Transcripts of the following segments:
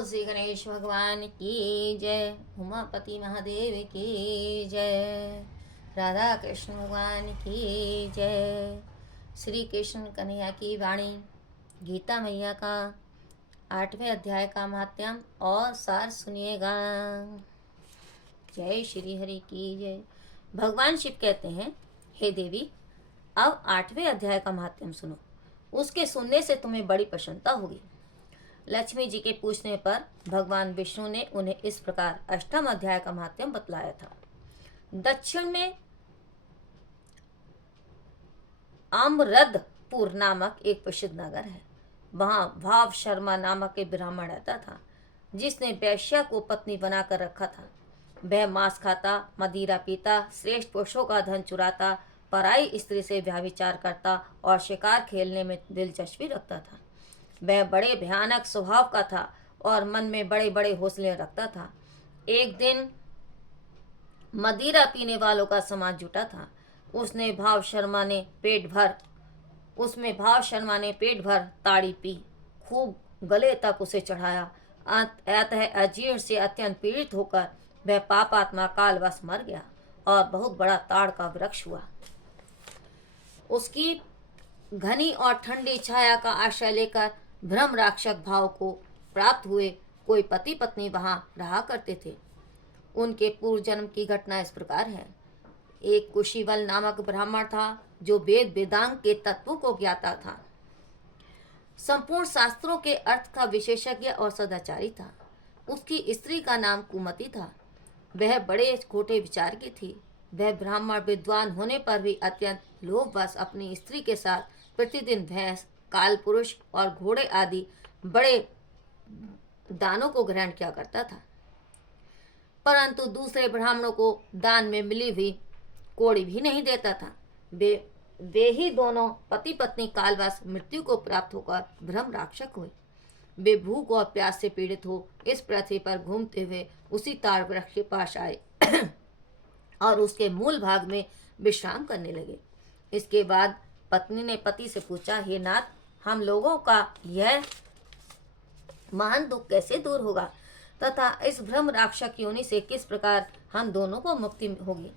बोल श्री गणेश भगवान की जय। उमापति महादेव की जय। राधा कृष्ण भगवान की जय। श्री कृष्ण कन्हैया की वाणी गीता मैया का 8वें अध्याय का महात्म्य और सार सुनिएगा। जय श्री हरि की जय। भगवान शिव कहते हैं, हे देवी, अब 8वें अध्याय का महात्म्य सुनो। उसके सुनने से तुम्हें बड़ी प्रसन्नता होगी। लक्ष्मी जी के पूछने पर भगवान विष्णु ने उन्हें इस प्रकार 8वें अध्याय का महात्म्य बतलाया था। दक्षिण में आम्रदपुर नामक एक प्रसिद्ध नगर है। वहां भाव शर्मा नामक एक ब्राह्मण रहता था, जिसने वैश्या को पत्नी बनाकर रखा था। वह मांस खाता, मदिरा पीता, श्रेष्ठ पुरुषों का धन चुराता, पराई स्त्री से व्यभिचार करता और शिकार खेलने में दिलचस्पी रखता था। वह बड़े भयानक स्वभाव का था और मन में बड़े बड़े हौसले रखता था। एक दिन मदिरा पीने वालों का समाज जुटा था। उसमें भाव शर्मा ने पेट भर ताड़ी पी, खूब गले तक उसे चढ़ाया। अतः अजीर्ण से अत्यंत पीड़ित होकर वह पापात्मा कालवश मर गया और बहुत बड़ा ताड़ का वृक्ष हुआ। उसकी घनी और ठंडी छाया का आश्रय लेकर भ्रम राक्षस भाव को प्राप्त हुए कोई पति पत्नी वहां रहा करते थे। उनके पूर्व जन्म की घटना इस प्रकार है। एक कुशीवल नामक ब्राह्मण था, जो वेद वेदांग के तत्वों को ज्ञाता था, संपूर्ण शास्त्रों के अर्थ का विशेषज्ञ और सदाचारी था। उसकी स्त्री का नाम कुमति था। वह बड़े खोटे विचार की थी। वह ब्राह्मण विद्वान होने पर भी अत्यंत लोभवश अपनी स्त्री के साथ प्रतिदिन भैंस, काल पुरुष और घोड़े आदि बड़े दानों को ग्रहण किया करता था, परंतु दूसरे ब्राह्मणों को दान में मिली हुई कौड़ी भी नहीं देता था। वे ही दोनों पति पत्नी कालवश मृत्यु को प्राप्त होकर भ्रम राक्षस हुए। वे भूख और प्यास से पीड़ित हो इस पृथ्वी पर घूमते हुए उसी ताड़ वृक्ष के पास आए और उसके मूल भाग में विश्राम करने लगे। इसके बाद पत्नी ने पति से पूछा, हे नाथ, हम लोगों का यह महान दुख कैसे दूर होगा तथा इस भ्रम राक्षस योनि से किस प्रकार हम दोनों को मुक्ति होगी?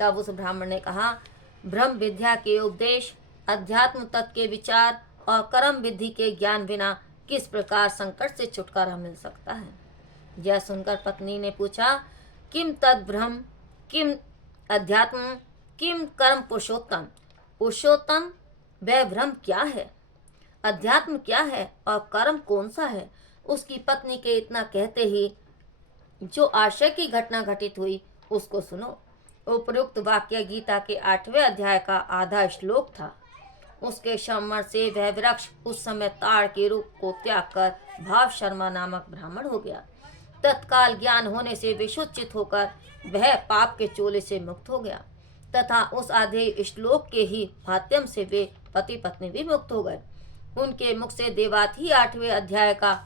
तब उस ब्राह्मण ने कहा, ब्रह्म विद्या के उपदेश, अध्यात्म तत्व के विचार और कर्म विधि के ज्ञान बिना किस प्रकार संकट से छुटकारा मिल सकता है? यह सुनकर पत्नी ने पूछा, किम तद ब्रह्म, किम अध्यात्म, किम कर्म पुरुषोत्तम? पुरुषोत्तम वह ब्रह्म क्या है, अध्यात्म क्या है और कर्म कौन सा है? उसकी पत्नी के इतना कहते ही जो आशय की घटना घटित हुई उसको सुनो। उपयुक्त वाक्य गीता के 8वें अध्याय का आधा श्लोक था। उसके श्रवण से वह वृक्ष उस समय ताड़ के रूप को त्याग कर भाव शर्मा नामक ब्राह्मण हो गया। तत्काल ज्ञान होने से विशुचित होकर वह पाप के चोले से मुक्त हो गया तथा उस आधे श्लोक के ही माध्यम से वे पति पत्नी भी मुक्त हो गए। उनके मुख से देवात ही 8वें अध्याय का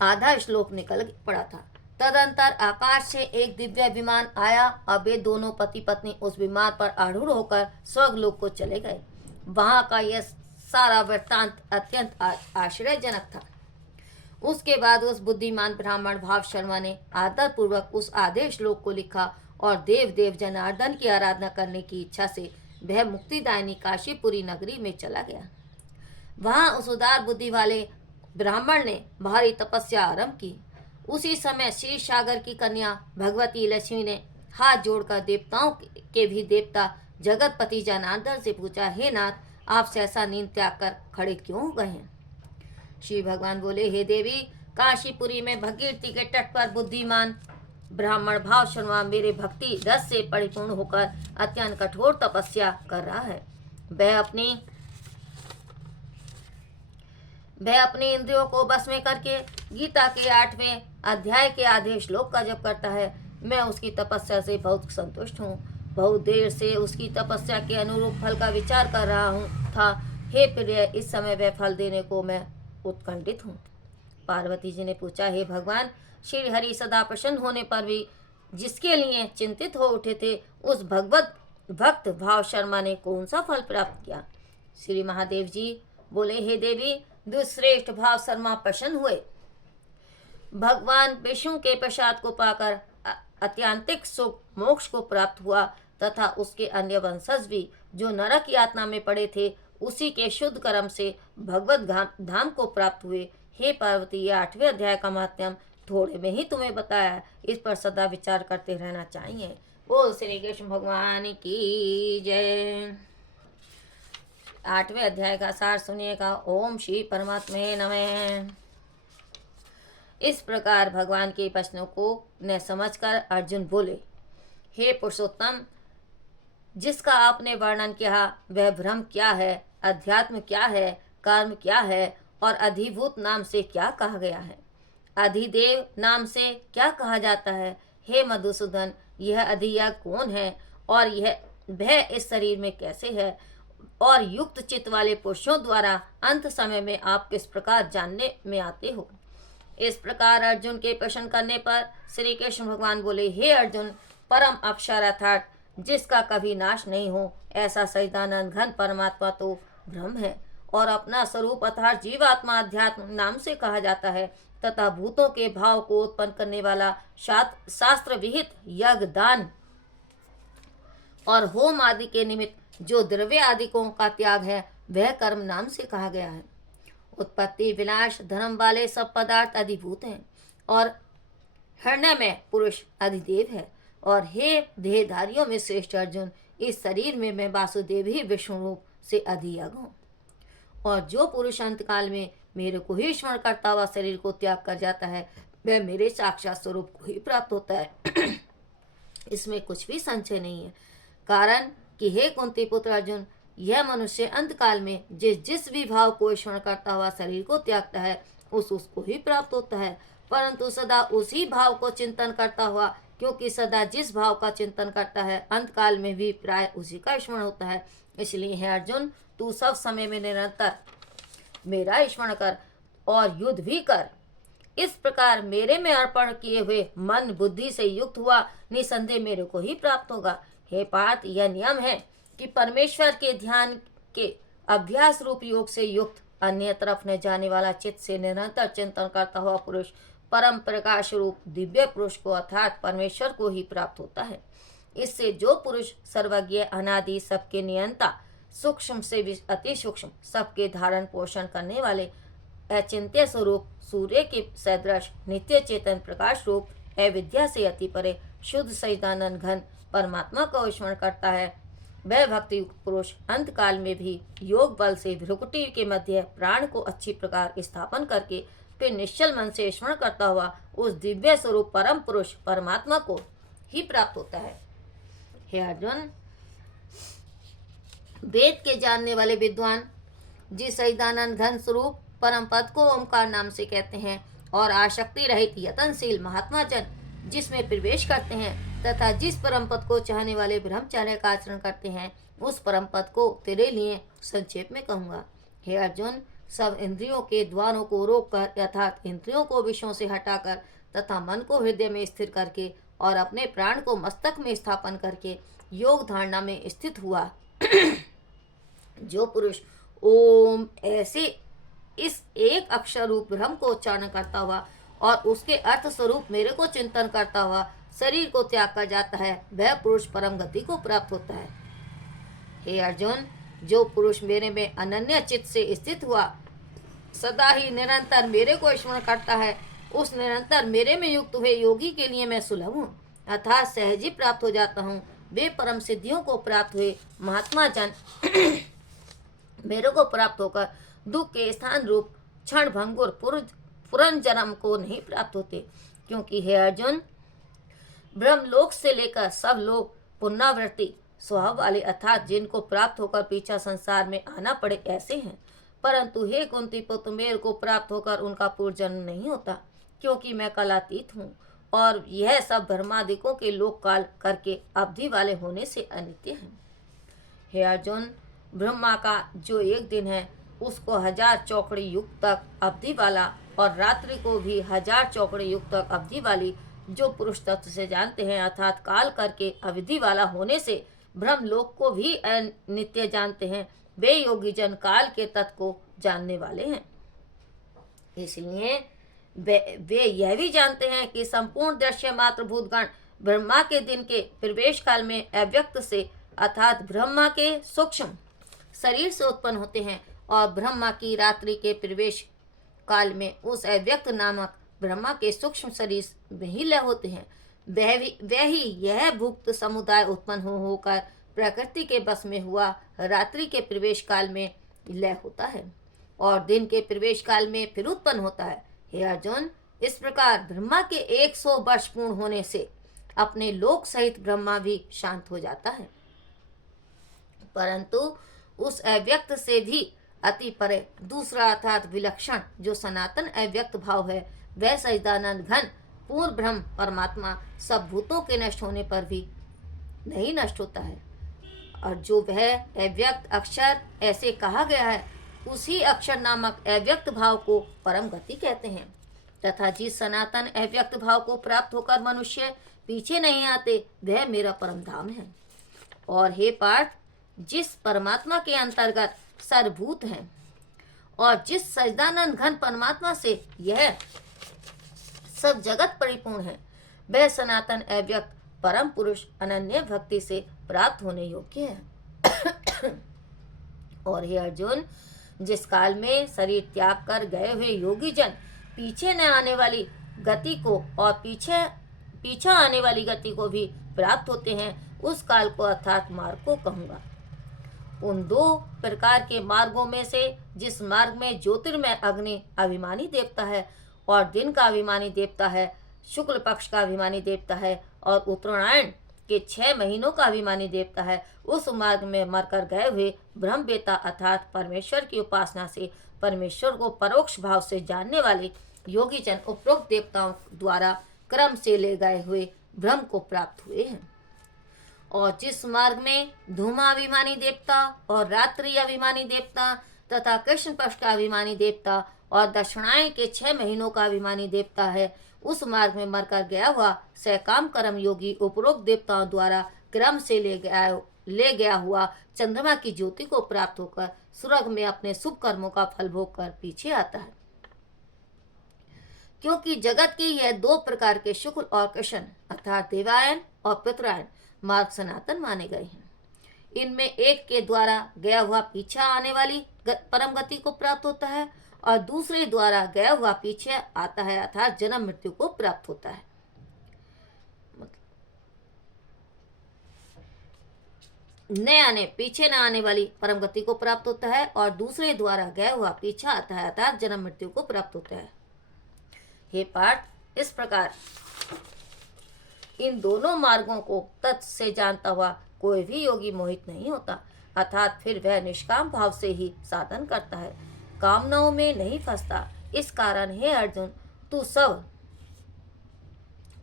आधा श्लोक निकल पड़ा था। तदंतर आकाश से एक दिव्य विमान आया और वे दोनों पति पत्नी उस विमान पर आरूढ़ होकर स्वर्गलोक को चले गए। वहां का यह सारा वृत्तांत अत्यंत आश्चर्यजनक था। उसके बाद उस बुद्धिमान ब्राह्मण भाव शर्मा ने आदर पूर्वक उस आधे श्लोक को लिखा और देव जनार्दन की आराधना करने की इच्छा से वह मुक्तिदायिनी काशीपुरी नगरी में चला गया। वहां उस उदार बुद्धि वाले ब्राह्मण ने भारी तपस्या आरंभ की। उसी समय क्षीर सागर की कन्या भगवती लक्ष्मी ने हाथ जोड़कर देवताओं के भी देवता जगतपति जनार्दन से पूछा, हे नाथ, आप सहसा नींद त्याग कर खड़े क्यों हो गए हैं? श्री भगवान बोले, हे देवी, काशीपुरी में भगीरथी के तट पर बुद्धिमान ब्राह्मण भाव शर्मा मेरे भक्ति रस से परिपूर्ण होकर अत्यंत कठोर तपस्या कर रहा है। वह अपने इंद्रियों को बस में करके गीता के 8वें अध्याय के आधे श्लोक का जप करता है। मैं उसकी तपस्या से बहुत संतुष्ट हूँ। बहुत देर से उसकी तपस्या के अनुरूप फल का विचार कर रहा था। हे प्रिय, इस समय वह फल देने को मैं उत्कंठित हूँ। पार्वती जी ने पूछा, हे भगवान, श्री हरि सदा प्रसन्न होने पर भी जिसके लिए चिंतित हो उठे थे, उस भगवत भक्त भाव शर्मा ने कौन सा फल प्राप्त किया? श्री महादेव जी बोले, हे देवी, दुश्रेष्ठ भाव शर्मा प्रसन्न हुए। भगवान विष्णु के प्रसाद को पाकर अत्यांतिक सुख मोक्ष को प्राप्त हुआ तथा उसके अन्य वंशज भी जो नरक यातना में पड़े थे उसी के शुद्ध कर्म से भगवत धाम को प्राप्त हुए। हे पार्वती, ये 8वें अध्याय का महात्म्य थोड़े में ही तुम्हें बताया, इस पर सदा विचार करते रहना चाहिए। बोल श्री कृष्ण भगवान की जय। 8वें अध्याय का सार सुनिएगा। ओम श्री परमात्मे नमः। इस प्रकार भगवान के प्रश्नों को न समझकर अर्जुन बोले, हे पुरुषोत्तम, जिसका आपने वर्णन किया वह ब्रह्म क्या है, अध्यात्म क्या है, कर्म क्या है और अधिभूत नाम से क्या कहा गया है, अधिदेव नाम से क्या कहा जाता है। हे मधुसूदन, यह अधियज्ञ कौन है और यह वह इस शरीर में कैसे है और युक्त चित्त वाले पुरुषों द्वारा अंत समय में आप किस प्रकार जानने में आते हो। इस प्रकार अर्जुन के प्रश्न करने पर श्री कृष्ण भगवान बोले, हे अर्जुन, परम अक्षर अर्थात जिसका कभी नाश नहीं हो ऐसा सच्चिदानंद घन परमात्मा तो ब्रह्म है और अपना स्वरूप अर्थात जीवात्मा अध्यात्म नाम से कहा जाता है तथा भूतों के भाव को उत्पन्न करने वाला शास्त्र विहित यज्ञ, दान और होम आदि के निमित्त जो द्रव्य आदिकों का त्याग है वह कर्म नाम से कहा गया है। उत्पत्ति विनाश धर्म वाले सब पदार्थ अधिभूत हैं और हृदय में पुरुष अधिदेव है। और हे देहधारियों में श्रेष्ठ अर्जुन, इस शरीर में मैं वासुदेव ही विष्णु रूप से अधियज्ञ हूँ। और जो पुरुष अंतकाल में मेरे को ही स्मरण करता हुआ शरीर को त्याग कर जाता है वह मेरे साक्षात स्वरूप को ही प्राप्त होता है। इसमें कुछ भी संशय नहीं है। कारण कि हे कुंती पुत्र अर्जुन, यह मनुष्य अंतकाल में जिस भी भाव को स्मरण करता हुआ शरीर को त्यागता है उसको ही प्राप्त होता है, परंतु सदा उसी भाव को चिंतन करता हुआ, क्योंकि सदा जिस भाव का चिंतन करता है अंतकाल में भी प्राय उसी का स्मरण होता है। इसलिए हे अर्जुन, तू सब समय में निरंतर मेरा स्मरण कर और युद्ध भी कर। इस प्रकार मेरे में अर्पण किए हुए मन बुद्धि से युक्त हुआ निसंदेह मेरे को ही प्राप्त होगा। हे पार्थ, यह नियम है कि परमेश्वर के ध्यान के अभ्यास रूप योग से युक्त अन्य तरफ न जाने वाला चित्त से निरंतर चिंतन करता हुआ पुरुष परम प्रकाश रूप दिव्य पुरुष को अर्थात परमेश्वर को ही प्राप्त होता है। इससे जो पुरुष सर्वज्ञ अनादि सबके नियंता सूक्ष्म से अति सूक्ष्म सबके धारण पोषण करने वाले अचिंत्य स्वरूप सूर्य के सदृश नित्य चेतन प्रकाश रूप अविद्या से अति परे शुद्ध सच्चिदानंद घन परमात्मा को स्मरण करता है, वह भक्ति युक्त पुरुष अंतकाल में भी योग बल से भ्रुकुटी के मध्य प्राण को अच्छी प्रकार स्थापन करके फिर निश्चल मन से स्मरण करता हुआ उस दिव्य स्वरूप परम पुरुष परमात्मा को ही प्राप्त होता है। हे अर्जुन, वेद के जानने वाले विद्वान जिस सच्चिदानंद घन स्वरूप परम पद को ओमकार नाम से कहते हैं और आसक्ति रहित यतनशील महात्मा जन जिसमें प्रवेश करते हैं तथा जिस परम पद को चाहने वाले ब्रह्मचार्य का आचरण करते हैं उस परम पद को तेरे लिए संक्षेप में कहूँगा। हे अर्जुन, सब इंद्रियों के द्वारों को रोककर अर्थात इंद्रियों को विषयों से हटाकर तथा मन को हृदय में स्थिर करके और अपने प्राण को मस्तक में स्थापन करके योग धारणा में स्थित हुआ जो पुरुष ओम ऐसे इस एक अक्षर रूप ब्रह्म को उच्चारण करता हुआ और उसके अर्थ स्वरूप मेरे को चिंतन करता हुआ शरीर को त्याग कर जाता है वह पुरुष परम गति को प्राप्त होता है। हे अर्जुन, जो पुरुष मेरे में अनन्य चित्त से स्थित हुआ सदा ही निरंतर मेरे को स्मरण करता है उस निरंतर मेरे में युक्त हुए योगी के लिए मैं सुलभ हूँ अर्थात सहज ही प्राप्त हो जाता हूँ। वे परम सिद्धियों को प्राप्त हुए महात्मा जन मेरे को प्राप्त होकर दुख के स्थान रूप क्षण भंगुर पुनर्जन्म को नहीं प्राप्त होते, क्योंकि हे अर्जुन, ब्रह्मलोक से लेकर सब लोग पुनरावृत्ति स्वभाव वाले अर्थात जिनको प्राप्त होकर पीछा संसार में आना पड़े ऐसे हैं, परंतु हे कुंती पुत्र, मेरे को प्राप्त होकर उनका पुनर्जन्म नहीं होता, क्योंकि मैं कालातीत हूँ और यह सब ब्रह्मादिकों के लोक काल करके अवधि वाले होने से अनित्य हैं। हे अर्जुन, ब्रह्मा का जो एक दिन है उसको 1000 चौकड़ी युग तक अवधि वाला और रात्रि को भी 1000 चौकड़ी युग तक अवधि वाली जो पुरुष तत्व से जानते हैं अर्थात काल करके अवधि वाला होने से ब्रह्मलोक को भी नित्य जानते हैं, वे योगी जन काल के तत्व को जानने वाले हैं। इसलिए वे यह भी जानते हैं कि संपूर्ण दृश्य मात्र भूतगण ब्रह्मा के दिन के प्रवेश काल में अव्यक्त से अर्थात ब्रह्मा के सूक्ष्म शरीर से उत्पन्न होते हैं और ब्रह्मा की रात्रि के प्रवेश काल में उस अव्यक्त नामक ब्रह्मा के सूक्ष्म शरीर में ही लय होते हैं। वह ही यह भुक्त समुदाय उत्पन्न होकर प्रकृति के बस में हुआ रात्रि के प्रवेश काल में लय होता है और दिन के प्रवेश काल में फिर उत्पन्न होता है। हे अर्जुन, इस प्रकार ब्रह्मा के 100 वर्ष पूर्ण होने से अपने लोक सहित ब्रह्मा भी शांत हो जाता है, परंतु उस अव्यक्त से भी अति परे दूसरा अर्थात विलक्षण जो सनातन अव्यक्त भाव है, वह सच्चिदानंद घन पूर्ण ब्रह्म परमात्मा सब भूतों के नष्ट होने पर भी नहीं नष्ट होता है। और जो वह अव्यक्त अक्षर ऐसे कहा गया है, उसी अक्षर नामक अव्यक्त भाव को परम गति कहते हैं। तथा जिस सनातन अव्यक्त भाव को प्राप्त होकर मनुष्य पीछे नहीं आते, वह मेरा परम धाम है। और हे पार्थ, जिस परमात्मा के अंतर्गत सर्वभूत हैं और जिस सच्चिदानंद घन परमात्मा से यह सब जगत परिपूर्ण है, वह सनातन अव्यक्त परम पुरुष अनन्य भक्ति से प्राप्त होने योग्य है। और हे अर्जुन, जिस काल में शरीर त्याग कर गए हुए योगी जन पीछे न आने वाली गति को और पीछा आने वाली गति को भी प्राप्त होते हैं, उस काल को अर्थात मार्ग को कहूँगा। उन 2 प्रकार के मार्गों में से जिस मार्ग में ज्योतिर्मय अग्नि अभिमानी देवता है और दिन का अभिमानी देवता है, शुक्ल पक्ष का अभिमानी देवता है और उत्तरायण के 6 महीनों का अभिमानी देवता है, उस मार्ग में मरकर गए हुए ब्रह्मवेता अर्थात परमेश्वर की उपासना से परमेश्वर को परोक्ष भाव से जानने वाले योगी जन उपरोक्त देवताओं द्वारा क्रम से ले गए हुए ब्रह्म को प्राप्त हुए हैं। और जिस मार्ग में धूमाभिमानी देवता और रात्रि अभिमानी देवता तथा कृष्ण पक्ष का अभिमानी देवता और दक्षिणायन के 6 महीनों का अभिमानी देवता है, उस मार्ग में मरकर गया हुआ सकाम कर्म योगी उपरोक्त देवताओं द्वारा क्रम से ले गया हुआ चंद्रमा की ज्योति को प्राप्त होकर स्वर्ग में अपने शुभ कर्मों का फल भोग कर पीछे आता है। क्योंकि जगत की यह 2 प्रकार के शुक्ल और कृष्ण अर्थात देवायन और पितरायन मार्ग सनातन माने गए हैं। इनमें एक के द्वारा गया हुआ पीछा आने वाली परम गति को प्राप्त होता है और दूसरे द्वारा गया हुआ पीछे आता है अर्थात जन्म मृत्यु को प्राप्त होता है। पीछे न आने वाली परम गति को प्राप्त होता है और दूसरे द्वारा गया हुआ पीछा आता है अर्थात जन्म मृत्यु को प्राप्त होता है। हे पार्थ, इस प्रकार इन दोनों मार्गों को तत्व से जानता हुआ कोई भी योगी मोहित नहीं होता, अर्थात फिर वह निष्काम भाव से ही साधन करता है, कामनाओं में नहीं फंसता। इस कारण हे अर्जुन, तू सब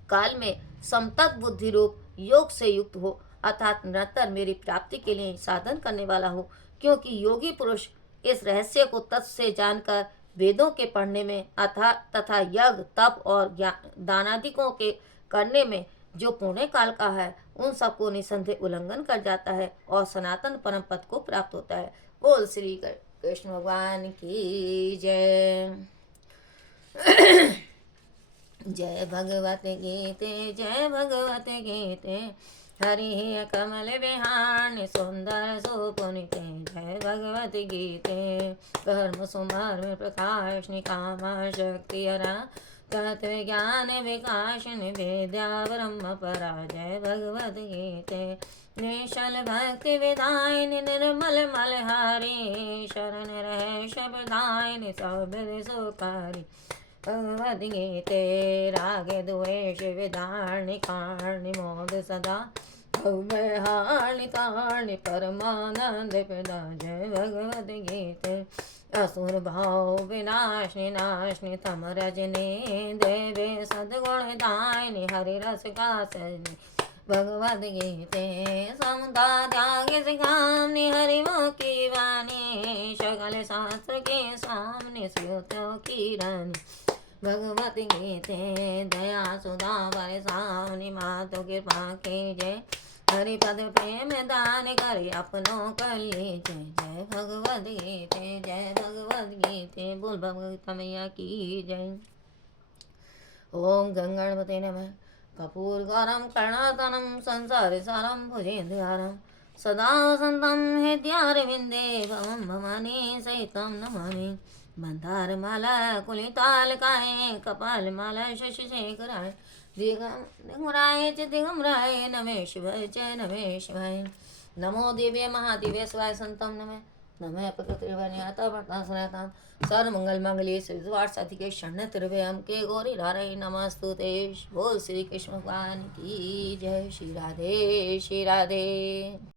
काल में समतत बुद्धि रूप योग से युक्त हो अर्थात निरंतर मेरी प्राप्ति के लिए साधन करने वाला हो। क्योंकि योगी पुरुष इस रहस्य को तत्व से जानकर वेदों के पढ़ने में तथा यज्ञ तप और दानादिकों के करने में जो पुण्य काल का है, उन सबको निसंदेह उल्लंघन कर जाता है और सनातन परम पद को प्राप्त होता है। बोल श्री कृष्ण भगवान की जय। जय भगवत गीते, जय भगवत गीते। हरि कमल विहान सुंदर सुपुनिते। जय भगवत गीते। कर्म सुमर्म प्रकाश निकामा शक्ति हरा तत्व ज्ञान विकासन विद्या ब्रह्म परा। जय भगवत गीते। निश्चल भक्ति विदायिनी निर्मल मलहारी शरण रहे शब्दायिनी सब सुखारी। भगवत गीते राग द्वेष विदारणी कारणी मोद सदा भव्य हानि तारणी परमानंद प्रदा। जय भगवत गीते। असुर भाव विनाशनी नाशनी तम रजनी देवे सद्गुण दायिनी हरि रस का सजनी। भगवत गीते समता त्याग सिखामनी हरि मुखी वाणी सकल शास्त्र के सामने स्योत्यों की रानी। भगवत गीते दया सुधा बरसावनी मातु कृपा की जय। हरि पद प्रेम दान करे अपनों कर ले। जय जय भगवद गीते, जय भगवद गीते। बोल भगवत मैया की जय। ओम गंगणपते नमः। कपूर गौरम कर्णातनम संसार सारम भुजेन्द्रहारम सदा वसंतम हृदयारविंदे भवम भवानी सहितम नमामि। मंदार माला कुलितालकाय कपाल माला शशि शेखराय दिगंबराय च दिगंबराय नमः शिवाय च नमः शिवाय। नमो दिव्य महादिव्य शिवाय संतम नमः। नमः प्रकृतिर्वन्याता वर्तासनातां सर्वमंगल मंगले सिद्धिवार साधिके शरण त्रिव्यम के गौरी नारायण नमस्तुते। बोल श्री कृष्ण भगवान की जय। श्री राधे श्री राधे।